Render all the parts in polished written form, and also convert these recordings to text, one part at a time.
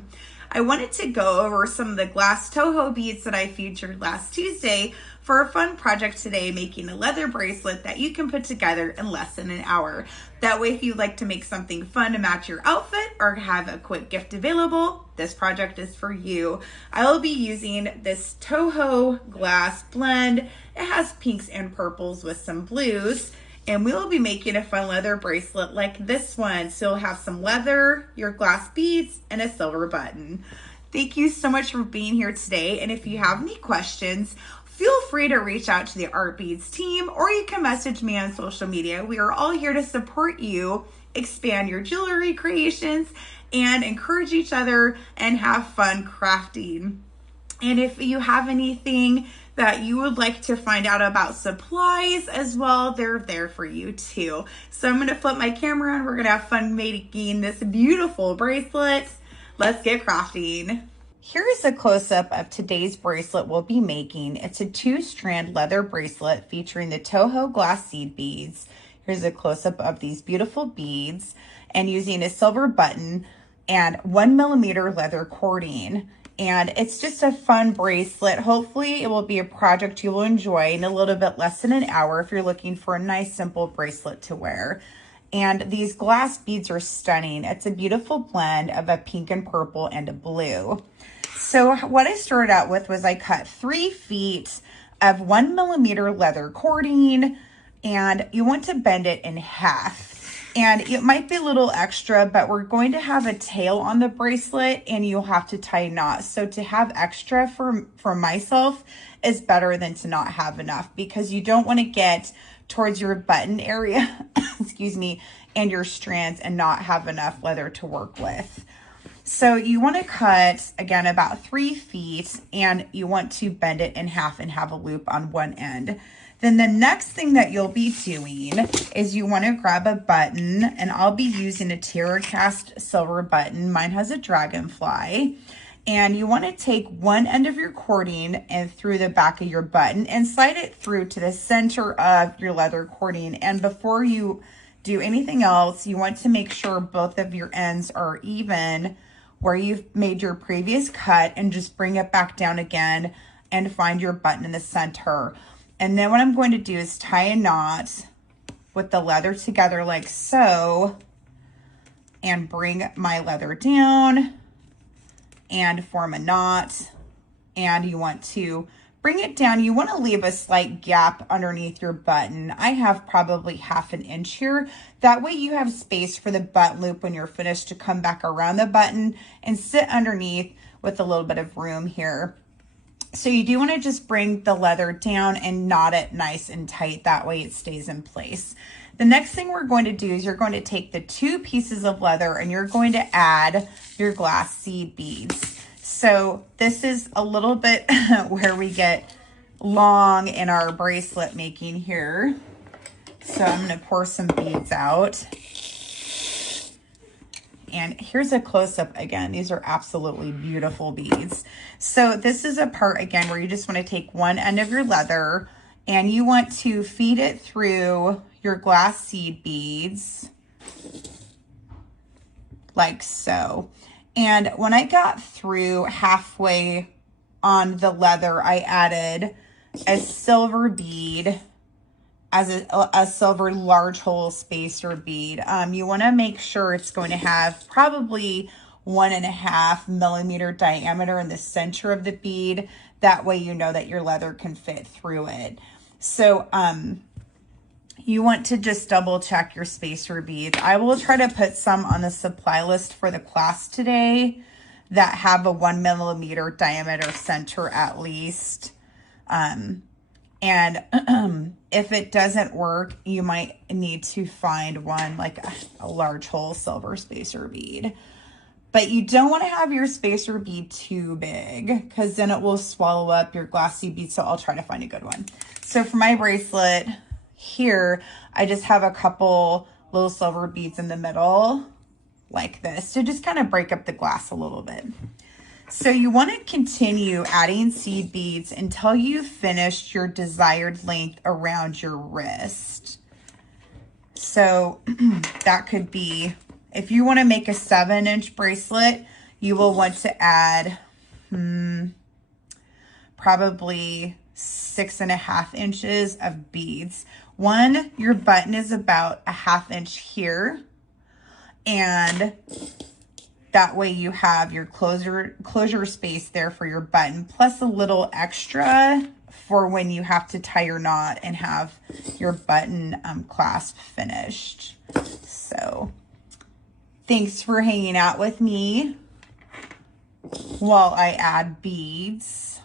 welcome. I wanted to go over some of the glass Toho beads that I featured last Tuesday for a fun project today, making a leather bracelet that you can put together in less than an hour. That way, if you'd like to make something fun to match your outfit or have a quick gift available, this project is for you. I will be using this Toho glass blend. It has pinks and purples with some blues. And we will be making a fun leather bracelet like this one. So you'll have some leather, your glass beads, and a silver button. Thank you so much for being here today. And if you have any questions, feel free to reach out to the Art Beads team, or you can message me on social media. We are all here to support you, expand your jewelry creations, and encourage each other and have fun crafting. And if you have anything that you would like to find out about supplies as well, they're there for you too. So I'm going to flip my camera and we're going to have fun making this beautiful bracelet. Let's get crafting. Here's a close-up of today's bracelet we'll be making. It's a 2-strand leather bracelet featuring the Toho glass seed beads. Here's a close-up of these beautiful beads and using a silver button and 1mm leather cording. And it's just a fun bracelet. Hopefully it will be a project you will enjoy in a little bit less than an hour if you're looking for a nice simple bracelet to wear. And these glass beads are stunning. It's a beautiful blend of a pink and purple and a blue. So what I started out with was I cut 3 feet of 1mm leather cording, and you want to bend it in half. And it might be a little extra, but we're going to have a tail on the bracelet and you'll have to tie knots. So to have extra for myself is better than to not have enough, because you don't want to get towards your button area, excuse me, and your strands and not have enough leather to work with. So you want to cut, again, about 3 feet, and you want to bend it in half and have a loop on one end. Then the next thing that you'll be doing is you want to grab a button, and I'll be using a TerraCast silver button. Mine has a dragonfly. And you want to take one end of your cording and through the back of your button and slide it through to the center of your leather cording. And before you do anything else, you want to make sure both of your ends are even where you've made your previous cut, and just bring it back down again and find your button in the center. And then what I'm going to do is tie a knot with the leather together like so, and bring my leather down and form a knot. And you want to bring it down. You want to leave a slight gap underneath your button. I have probably 1/2 inch here. That way you have space for the button loop when you're finished to come back around the button and sit underneath with a little bit of room here. So you do want to just bring the leather down and knot it nice and tight. That way it stays in place. The next thing we're going to do is you're going to take the 2 pieces of leather and you're going to add your glass seed beads. So this is a little bit where we get long in our bracelet making here. So I'm going to pour some beads out. And here's a close-up again. These are absolutely beautiful beads. So this is a part, again, where you just want to take one end of your leather and you want to feed it through your glass seed beads like so. And when I got through halfway on the leather, I added a silver bead as a silver large hole spacer bead. You want to make sure it's going to have probably 1.5mm diameter in the center of the bead. That way you know that your leather can fit through it. So you want to just double check your spacer beads. I will try to put some on the supply list for the class today that have a 1mm diameter center at least. And if it doesn't work, you might need to find one like a large hole silver spacer bead. But you don't want to have your spacer bead too big, because then it will swallow up your glass seed bead. So I'll try to find a good one. So for my bracelet here, I just have a couple little silver beads in the middle like this to just kind of break up the glass a little bit. So you want to continue adding seed beads until you've finished your desired length around your wrist. So that could be, if you want to make a 7-inch bracelet, you will want to add probably 6.5 inches of beads. One, your button is about a 1/2 inch here, and that way you have your closure space there for your button, plus a little extra for when you have to tie your knot and have your button clasp finished. So thanks for hanging out with me while I add beads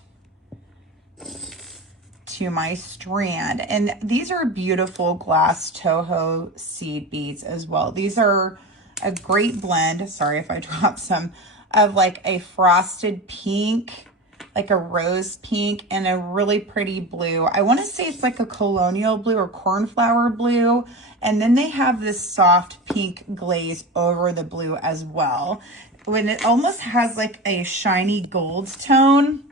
to my strand. And these are beautiful glass Toho seed beads as well. These are a great blend, sorry if I drop some, of like a frosted pink, like a rose pink, and a really pretty blue. I want to say it's like a colonial blue or cornflower blue. And then they have this soft pink glaze over the blue as well. When it almost has like a shiny gold tone.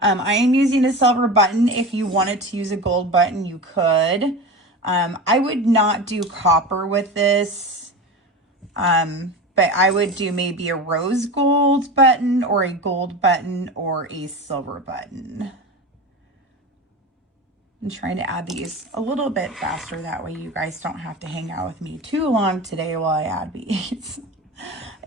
I am using a silver button. If you wanted to use a gold button, you could. I would not do copper with this. But I would do maybe a rose gold button or a gold button or a silver button. I'm trying to add these a little bit faster. That way you guys don't have to hang out with me too long today while I add beads.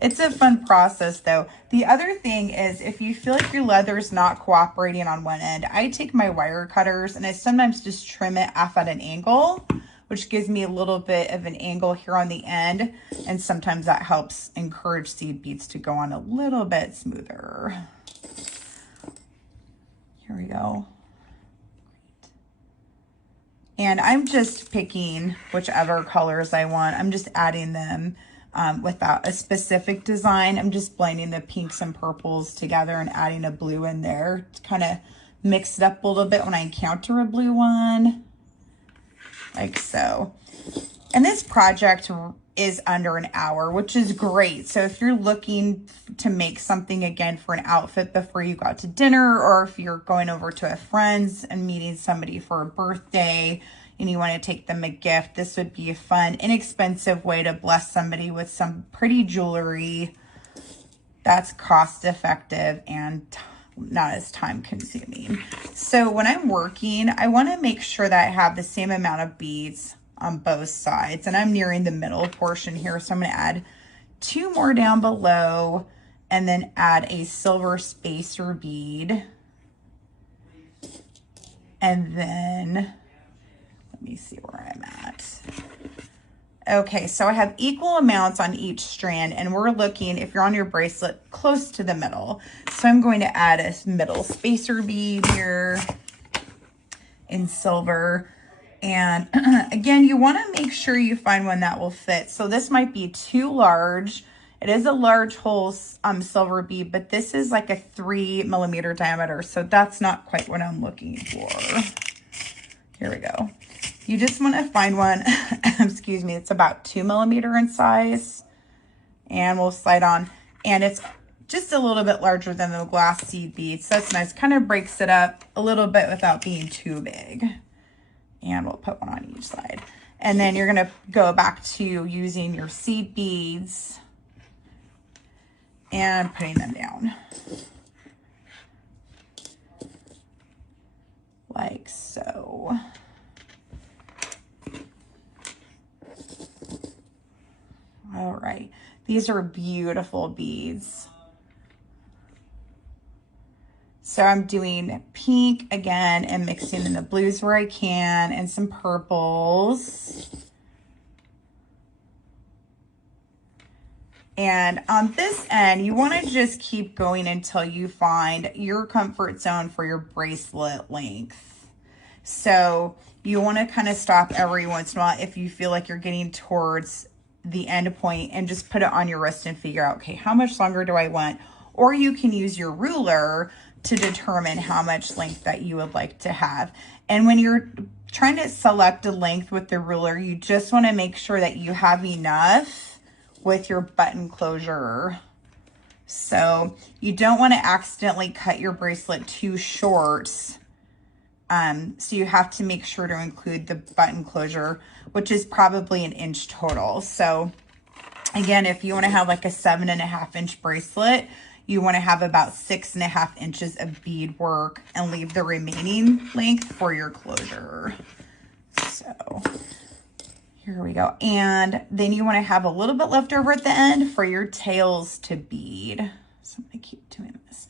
It's a fun process though. The other thing is, if you feel like your leather is not cooperating on one end, I take my wire cutters and I sometimes just trim it off at an angle, which gives me a little bit of an angle here on the end. And sometimes that helps encourage seed beads to go on a little bit smoother. Here we go. And I'm just picking whichever colors I want. I'm just adding them without a specific design. I'm just blending the pinks and purples together and adding a blue in there to kind of mix it up a little bit when I encounter a blue one. Like so. And this project is under an hour, which is great. So if you're looking to make something again for an outfit before you go out to dinner, or if you're going over to a friend's and meeting somebody for a birthday and you want to take them a gift, this would be a fun, inexpensive way to bless somebody with some pretty jewelry that's cost effective and not as time consuming. So when I'm working, I want to make sure that I have the same amount of beads on both sides, and I'm nearing the middle portion here. So I'm going to add 2 more down below and then add a silver spacer bead. And then let me see where I'm at. Okay, so I have equal amounts on each strand, and we're looking, if you're on your bracelet, close to the middle. So I'm going to add a middle spacer bead here in silver. And again, you want to make sure you find one that will fit. So this might be too large. It is a large hole silver bead, but this is like a 3mm diameter. So that's not quite what I'm looking for. Here we go. You just want to find one, excuse me, it's about 2mm in size, and we'll slide on. And it's just a little bit larger than the glass seed beads. So that's nice. Kind of breaks it up a little bit without being too big. And we'll put one on each side. And then you're going to go back to using your seed beads and putting them down. Like so. All right, these are beautiful beads. So I'm doing pink again and mixing in the blues where I can and some purples. And on this end, you want to just keep going until you find your comfort zone for your bracelet length. So you want to kind of stop every once in a while if you feel like you're getting towards the end point, and just put it on your wrist and figure out, okay, how much longer do I want? Or you can use your ruler to determine how much length that you would like to have. And when you're trying to select a length with the ruler, you just want to make sure that you have enough with your button closure. So you don't want to accidentally cut your bracelet too short. So you have to make sure to include the button closure, which is probably 1 inch total. So Again, if you want to have like a 7.5-inch bracelet, you want to have about 6.5 inches of bead work and leave the remaining length for your closure. So here we go. And then you want to have a little bit left over at the end for your tails to bead. So I'm going to keep doing this.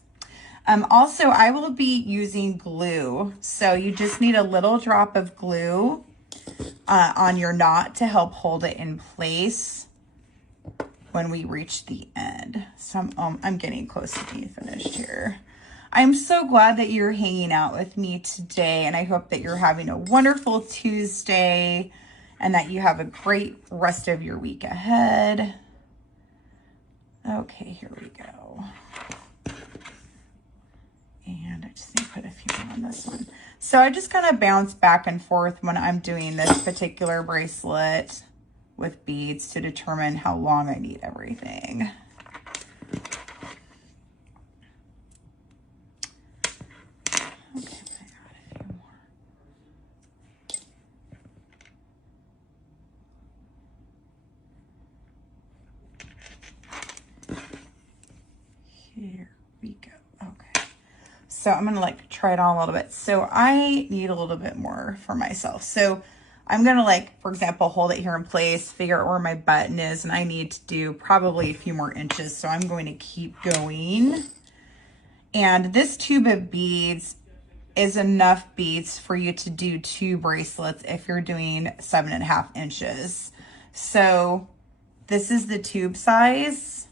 Also, I will be using glue. So you just need a little drop of glue on your knot to help hold it in place when we reach the end. So I'm getting close to being finished here. I'm so glad that you're hanging out with me today, and I hope that you're having a wonderful Tuesday and that you have a great rest of your week ahead. Okay, here we go. And I just need to put a few more on this one. So I just kind of bounce back and forth when I'm doing this particular bracelet with beads to determine how long I need everything. Okay, I got a few more. Here we go. Okay. So I'm going to like try it on a little bit. So I need a little bit more for myself. So I'm going to like, for example, hold it here in place, figure out where my button is, and I need to do probably a few more inches. So I'm going to keep going. And this tube of beads is enough beads for you to do 2 bracelets if you're doing 7.5 inches. So this is the tube size,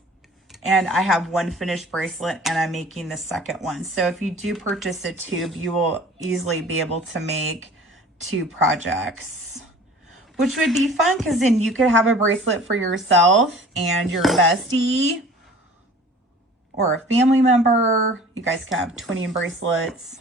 and I have 1 finished bracelet and I'm making the second one. So if you do purchase a tube, you will easily be able to make 2 projects, which would be fun because then you could have a bracelet for yourself and your bestie or a family member. You guys can have twinning bracelets.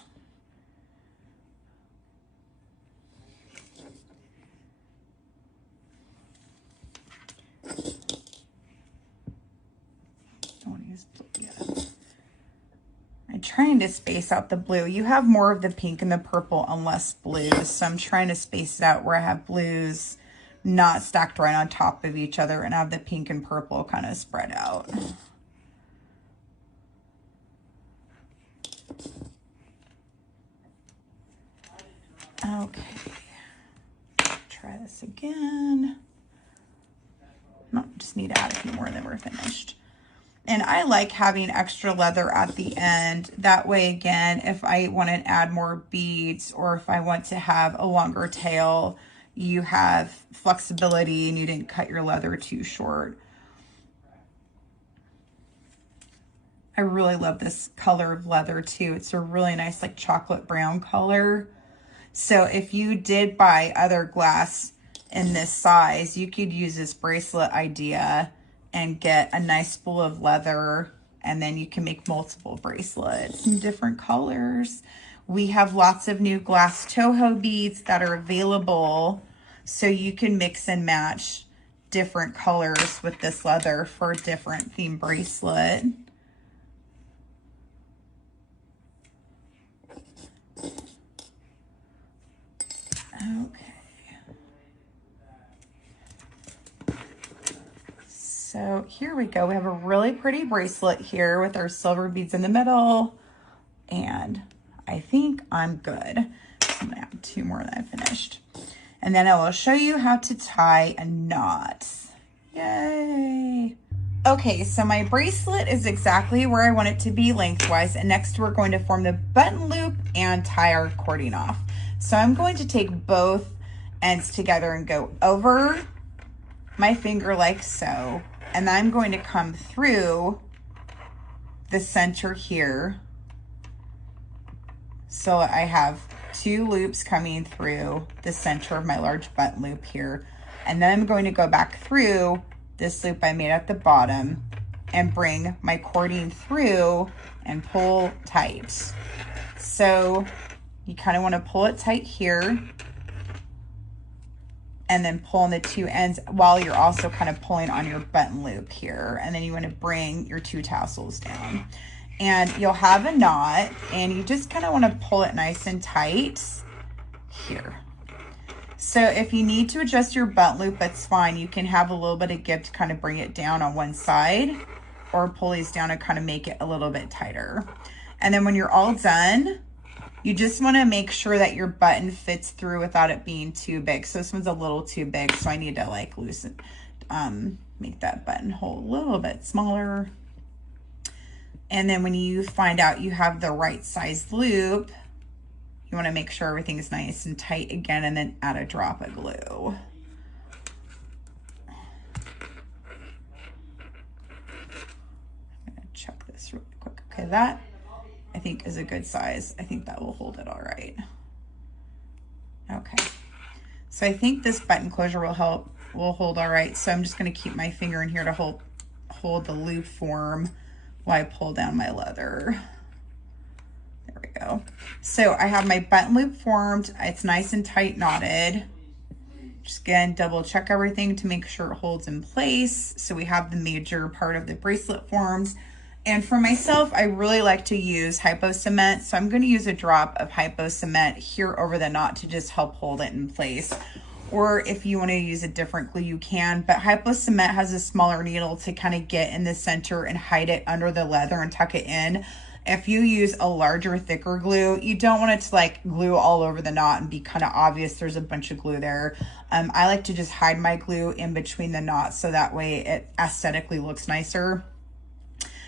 I'm trying to space out the blue. You have more of the pink and the purple and less blues. So I'm trying to space it out where I have blues not stacked right on top of each other and have the pink and purple kind of spread out. Okay. Try this again. No, just need to add a few more and then we're finished. And I like having extra leather at the end. That way, again, if I want to add more beads or if I want to have a longer tail, you have flexibility and you didn't cut your leather too short. I really love this color of leather too. It's a really nice like chocolate brown color. So if you did buy other glass in this size, you could use this bracelet idea and get a nice spool of leather, and then you can make multiple bracelets in different colors. We have lots of new glass Toho beads that are available, so you can mix and match different colors with this leather for a different theme bracelet. Okay. So here we go. We have a really pretty bracelet here with our silver beads in the middle. And I think I'm good. So I'm gonna add 2 more that I finished. And then I will show you how to tie a knot. Yay. Okay, so my bracelet is exactly where I want it to be lengthwise. And next we're going to form the button loop and tie our cording off. So I'm going to take both ends together and go over my finger like so. And then I'm going to come through the center here. So I have 2 loops coming through the center of my large button loop here. And then I'm going to go back through this loop I made at the bottom and bring my cording through and pull tight. So you kind of want to pull it tight here and then pull on the 2 ends while you're also kind of pulling on your button loop here. And then you want to bring your 2 tassels down. And you'll have a knot and you just kind of want to pull it nice and tight here. So if you need to adjust your button loop, that's fine. You can have a little bit of give to kind of bring it down on one side, or pull these down and kind of make it a little bit tighter. And then when you're all done, you just want to make sure that your button fits through without it being too big. So this one's a little too big, so I need to like loosen, make that buttonhole a little bit smaller. And then when you find out you have the right size loop, you want to make sure everything is nice and tight again, and then add a drop of glue. I'm going to check this really quick. Okay, that I think is a good size. I think that will hold it all right. Okay, so I think this button closure will hold all right. So I'm just going to keep my finger in here to hold the loop form while I pull down my leather. There we go. So I have my button loop formed. It's nice and tight knotted. Just again, double check everything to make sure it holds in place. So we have the major part of the bracelet formed. And for myself, I really like to use Hypo Cement. So I'm going to use a drop of Hypo Cement here over the knot to just help hold it in place. Or if you want to use a different glue, you can. But Hypo Cement has a smaller needle to kind of get in the center and hide it under the leather and tuck it in. If you use a larger, thicker glue, you don't want it to like glue all over the knot and be kind of obvious there's a bunch of glue there. I like to just hide my glue in between the knots so that way it aesthetically looks nicer.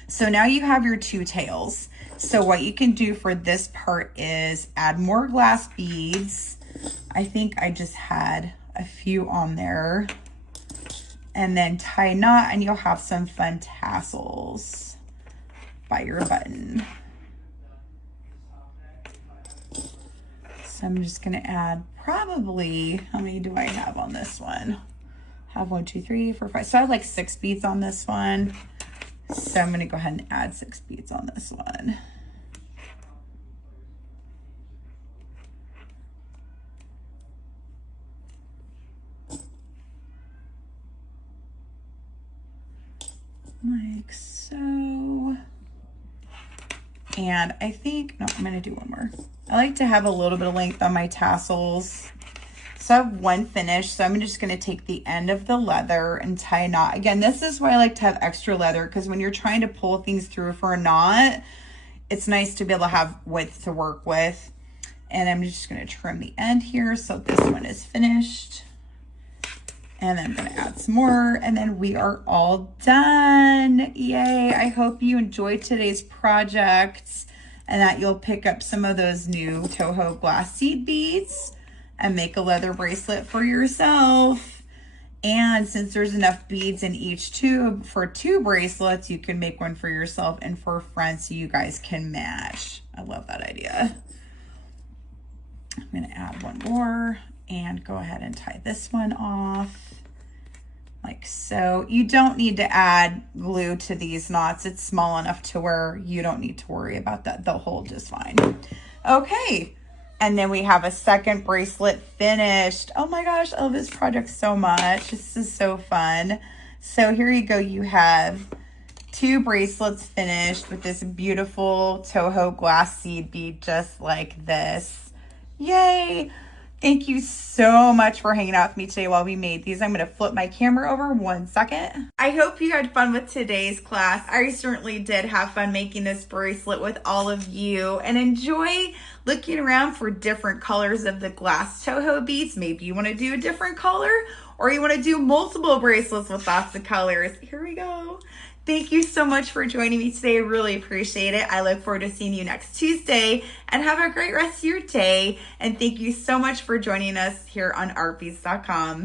So now you have your two tails. So what you can do for this part is add more glass beads. I think I just had a few on there. And then tie a knot and you'll have some fun tassels by your button. So I'm just gonna add probably, how many do I have on this one? I have 1, 2, 3, 4, 5. So I have like 6 beads on this one. So I'm gonna go ahead and add 6 beads on this one. Like so. And I think, no, I'm gonna do one more. I like to have a little bit of length on my tassels. So I have one finished, so I'm just gonna take the end of the leather and tie a knot. Again, this is why I like to have extra leather, because when you're trying to pull things through for a knot, it's nice to be able to have width to work with. And I'm just gonna trim the end here so this one is finished. And then I'm gonna add some more, and then we are all done. Yay, I hope you enjoyed today's project and that you'll pick up some of those new Toho glass seed beads and make a leather bracelet for yourself. And since there's enough beads in each tube for 2 bracelets, you can make one for yourself and for a friend so you guys can match. I love that idea. I'm gonna add one more and go ahead and tie this one off like so. You don't need to add glue to these knots. It's small enough to where you don't need to worry about that. They'll hold just fine. Okay. And then we have a second bracelet finished. Oh my gosh, I love this project so much. This is so fun. So here you go. You have 2 bracelets finished with this beautiful Toho glass seed bead just like this. Yay. Thank you so much for hanging out with me today while we made these. I'm going to flip my camera over 1 second. I hope you had fun with today's class. I certainly did have fun making this bracelet with all of you, and enjoy looking around for different colors of the glass Toho beads. Maybe you want to do a different color, or you want to do multiple bracelets with lots of colors. Here we go. Thank you so much for joining me today. I really appreciate it. I look forward to seeing you next Tuesday, and have a great rest of your day. And thank you so much for joining us here on artbeads.com.